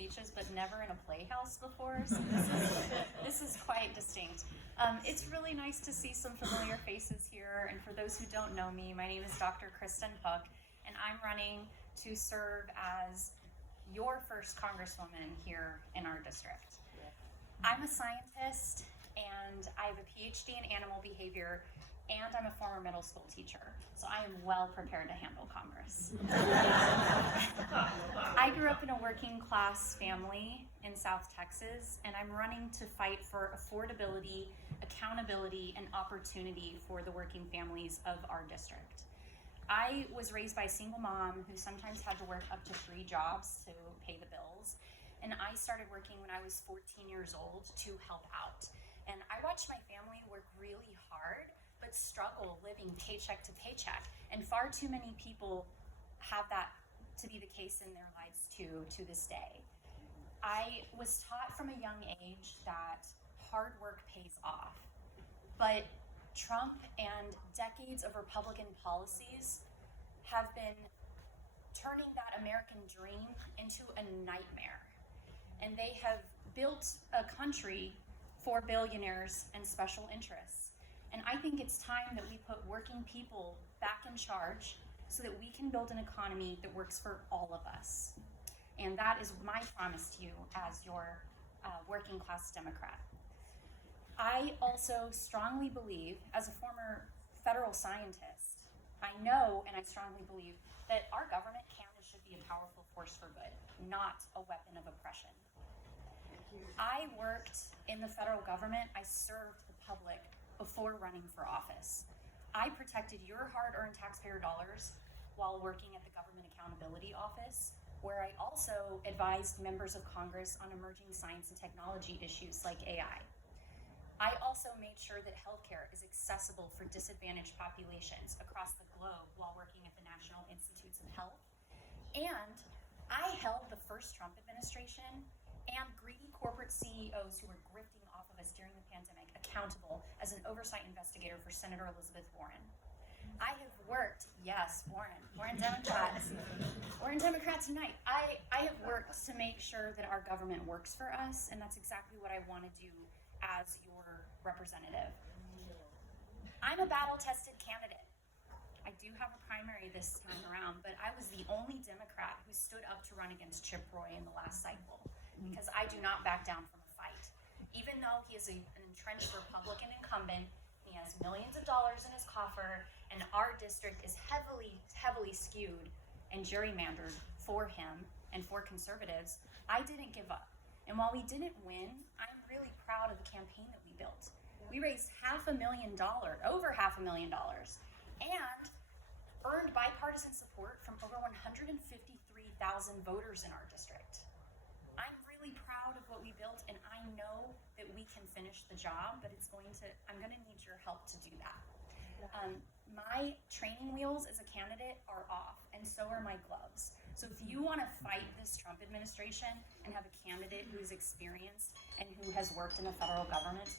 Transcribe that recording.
speeches, but never in a playhouse before, so this is quite distinct. It's really nice to see some familiar faces here, and for those who don't know me, my name is Dr. Kristin Hook, and I'm running to serve as your first Congresswoman here in our district. I'm a scientist, and I have a PhD in animal behavior, and I'm a former middle school teacher, so I am well prepared to handle Congress. I grew up in a working class family in South Texas, and I'm running to fight for affordability, accountability, and opportunity for the working families of our district. I was raised by a single mom who sometimes had to work up to 3 jobs to pay the bills, and I started working when I was 14 years old to help out. And I watched my family work really hard, but struggle living paycheck to paycheck. And far too many people have that to be the case in their lives too, to this day. I was taught from a young age that hard work pays off. But Trump and decades of Republican policies have been turning that American dream into a nightmare. And they have built a country for billionaires and special interests. And I think it's time that we put working people back in charge so that we can build an economy that works for all of us. And that is my promise to you as your working class Democrat. I also strongly believe, as a former federal scientist, I know and I strongly believe that our government can and should be a powerful force for good, not a weapon of oppression. I worked in the federal government. I served the public before running for office. I protected your hard-earned taxpayer dollars while working at the Government Accountability Office, where I also advised members of Congress on emerging science and technology issues like AI. I also made sure that healthcare is accessible for disadvantaged populations across the globe while working at the National Institutes of Health. And I held the first Trump administration and greedy corporate CEOs who were grifting off of us during the pandemic accountable as an oversight investigator for Senator Elizabeth Warren. I have worked, yes, Warren Democrats. We're in Democrat tonight. I have worked to make sure that our government works for us, and that's exactly what I want to do as your representative. I'm a battle-tested candidate. I do have a primary this time around, but I was the only Democrat who stood up to run against Chip Roy in the last cycle, because I do not back down from a fight. Even though he is an entrenched Republican incumbent, he has millions of dollars in his coffer, and our district is heavily skewed and gerrymandered for him and for conservatives, I didn't give up. And while we didn't win, I'm really proud of the campaign that we built. We raised over $500,000, and earned bipartisan support from over 153,000 voters in our district. I'm really proud of what we built, and I know that we can finish the job, but I'm going to need your help to do that. My training wheels as a candidate are off, and so are my gloves. So if you want to fight this Trump administration and have a candidate who is experienced and who has worked in the federal government to be